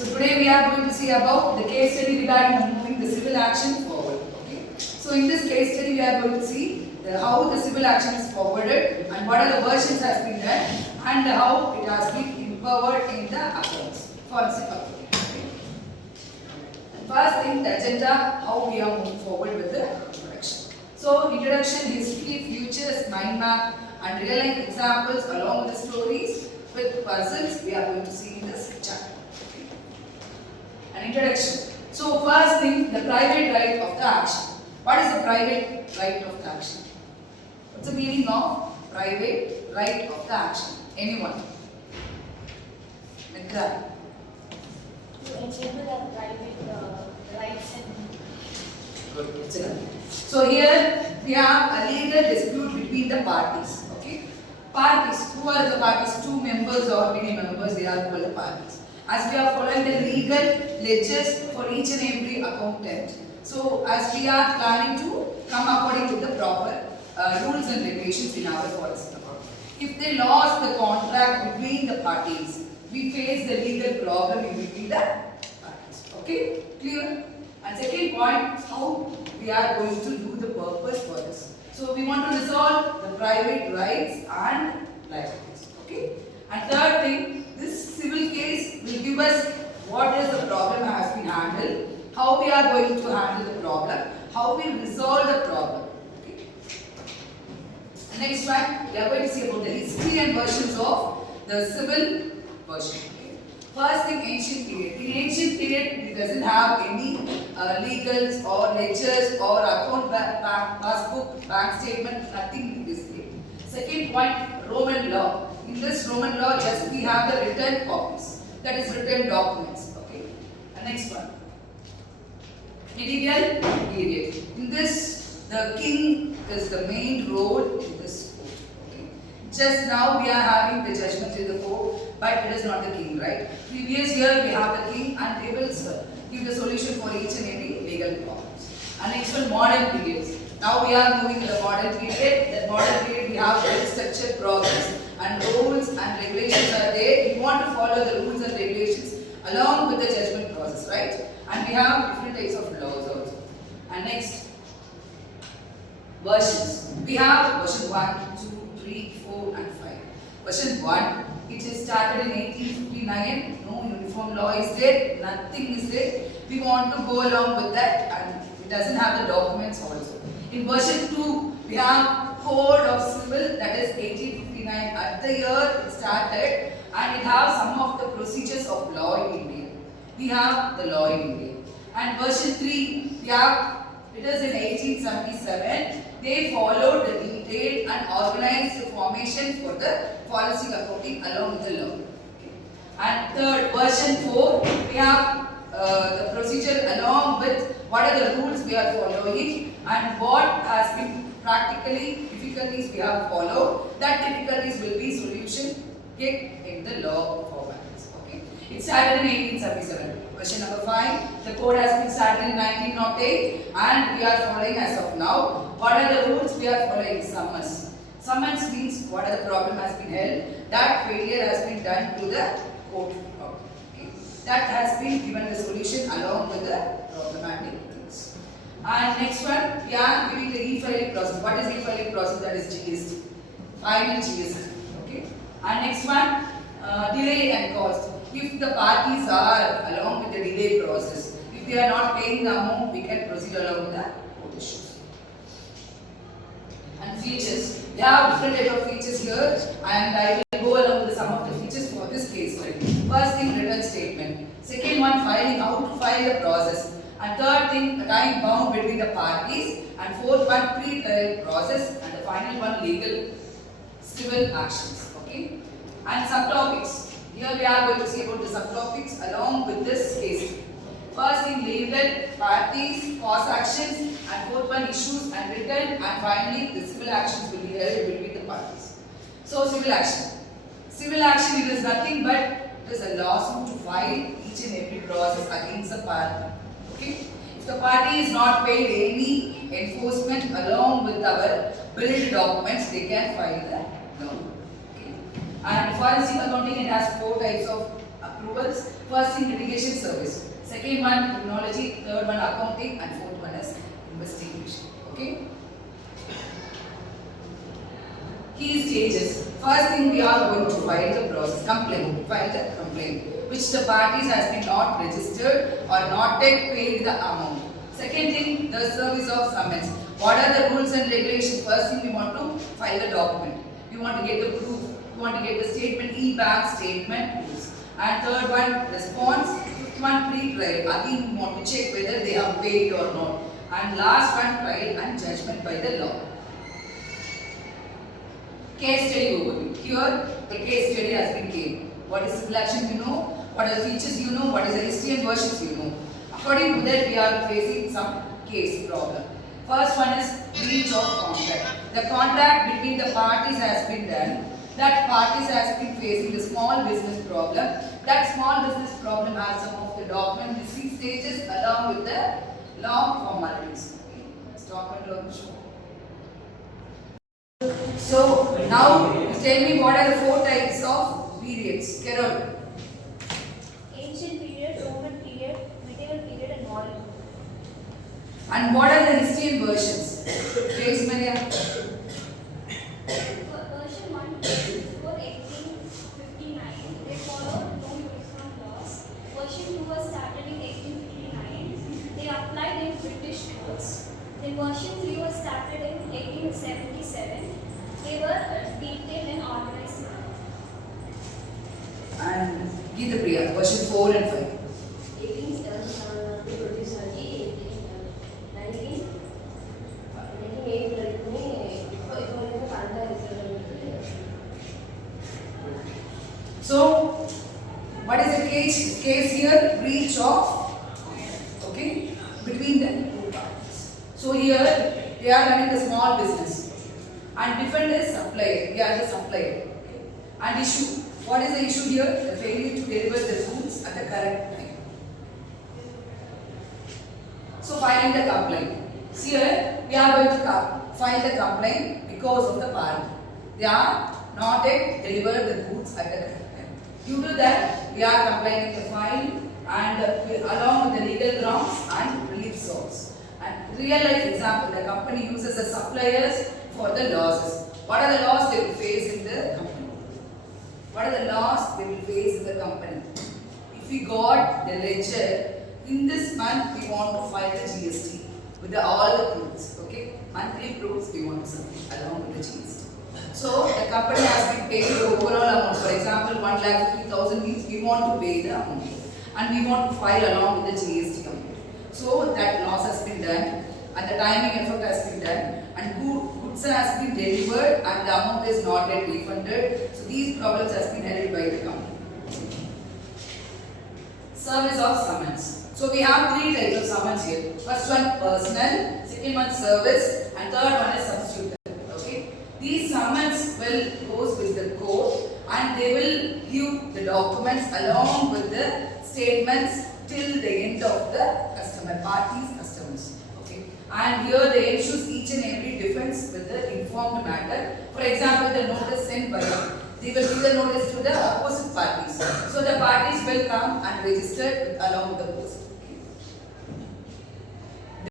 So today we are going to see about the case study regarding moving the civil action forward. Okay. So in this case study we are going to see how the civil action is forwarded and what are the versions has been done and how it has been empowered in the accounts. Forensic accounting. Okay. And first thing, the agenda, how we are moving forward with the introduction. So introduction, history, futures, mind map and real life examples along with the stories with puzzles we are going to see in this chapter. An introduction. So first thing, the private right of the action. What is the private right of the action? What's the meaning of private right of the action? Anyone? Mitra. To enable the private rights and Good. Excellent. So here we have a legal dispute between the parties. Okay. Parties. Who are the parties? Two members or many members. They are called the parties. As we are following the legal ledgers for each and every accountant. So as we are planning to come according to the proper rules and regulations in our policy. If they lost the contract between the parties, we face the legal problem in between the parties. Okay? Clear? And second point, how we are going to do the purpose for this. So we want to resolve the private rights and liabilities. Okay? And third thing, this civil case will give us what is the problem has been handled, how we are going to handle the problem, how we resolve the problem. Okay. And next one, we are going to see about the history and versions of the civil version. Okay. First thing, ancient period. In ancient period, it doesn't have any legals or ledgers or account passbook, bank statement, nothing in this case. Second point, Roman law. In this Roman law, just we have the written copies, that is written documents. Okay. And next one, medieval period. In this, the king is the main role in this court. Okay. Just now we are having the judgment in the court, but it is not the king, right? Previous year we have the king and they will give the solution for each and every legal problems. And next one, modern periods. Now we are moving to the modern period. That modern period we have well structured process and rules and regulations are there. We want to follow the rules and regulations along with the judgment process, right? And we have different types of laws also. And next, versions. We have version 1, 2, 3, 4 and 5. Version 1, it is started in 1859. No uniform law is there, nothing is there. We want to go along with that and it doesn't have the documents also. In version 2, we have Code of Civil, that is 1859. At the year it started and it has some of the procedures of law in India. We have the law in India. And version 3, we have, it is in 1877. They followed the detailed and organized formation for the forensic accounting along with the law. Okay. And third, version 4, we have the procedure along with what are the rules we are following and what has been practically difficulties we have followed. That difficulties will be solution in the law formats. Okay. It started in 1877. Question number 5. The code has been started in 1908 and we are following as of now. What are the rules we are following? Summons. Summons means what are the problem has been held. That failure has been done to the court. Okay. That has been given the solution along with the problematic things. And next one, we are giving the e-filing process. What is e-filing process? That is GST. Final GST. Okay. And next one, delay and cost. If the parties are along with the delay process, if they are not paying the amount, we can proceed along with the court issues. And features. There are different type of features here and I will go along with some of the features for this case study. First thing, written statement. Second one, filing, how to file the process. And third thing, the time bound between the parties. And fourth one, pre-trial process. And the final one, legal civil actions. Okay. And subtopics. Here we are going to see about the subtopics along with this case. First thing, legal, parties, cause actions, and fourth one, issues and written, and finally the civil actions will be held between the parties. So civil action. Civil action, it is nothing but it is a lawsuit to file each and every process against the party. Okay? If the party is not paid any enforcement along with our billed documents, they can file the loan. Okay? And forensic accounting, it has 4 types of approvals. First thing, litigation service. Second one, criminology. Third one, accounting. And fourth one is investigation. Okay. Key stages. First thing, we are going to file the process complaint. File the complaint, which the parties has been not registered or not yet paid the amount. Second thing, the service of summons. What are the rules and regulations? First thing, we want to file the document. We want to get the proof. We want to get the statement, e-bank statement proofs. And third one, response. Fifth one, pre-trial. Again, we want to check whether they have paid or not. And last one, trial and judgment by the law. Case study overview. Here, the case study has been given. What is civil action you know? What are the features you know? What is the history and versions you know? According to that, we are facing some case problem. First one is breach of contract. The contract between the parties has been done. That parties has been facing the small business problem. That small business problem has some of the document missing stages along with the law formalities. Okay. Let's talk about the show. So now tell me what are the four types of periods. Carol. Ancient period, Roman period, medieval period, and modern. And what are the history and versions? Please, Maria. Version 1 before 1859, they followed no uniform laws. Version 2 was started in 1859. They applied in British courts. Then version 3 was started in 1877. They were detailed and organized manner. And Geeta Priya, version 4 and 5. 1908 So, what is the case here? Breach of, okay, between the two parties. So here, they are running the small business. And defender is supplier. They are the supplier. Okay. And issue. What is the issue here? The failure to deliver the goods at the correct time. So filing the complaint. See here, we are going to file the complaint because of the party. They are not yet delivered the goods at the correct time. Due to that, we are complaining the file and along with the legal grounds and relief source. And real life example, the company uses the suppliers for the losses. What are the loss they will face in the company? What are the loss they will face in the company? If we got the ledger, in this month we want to file the GST with all the proofs, okay? Monthly proofs we want to submit along with the GST. So the company has been paid the overall amount. For example, 1,50,000 means we want to pay the amount and we want to file along with the GST amount. So that loss has been done and the timing effort has been done and goods has been delivered and the amount is not yet refunded. So these problems has been handled by the company. Service of summons. So we have three types of summons here. First one personal, second one service, and third one is substitute. Okay. These summons will goes with the court and they will give the documents along with the statements till the end of the customer parties customers. Okay. And here they ensure each and every defense with the informed matter. For example, the notice sent by they will give the notice to the opposite parties. So the parties will come and register along with the post.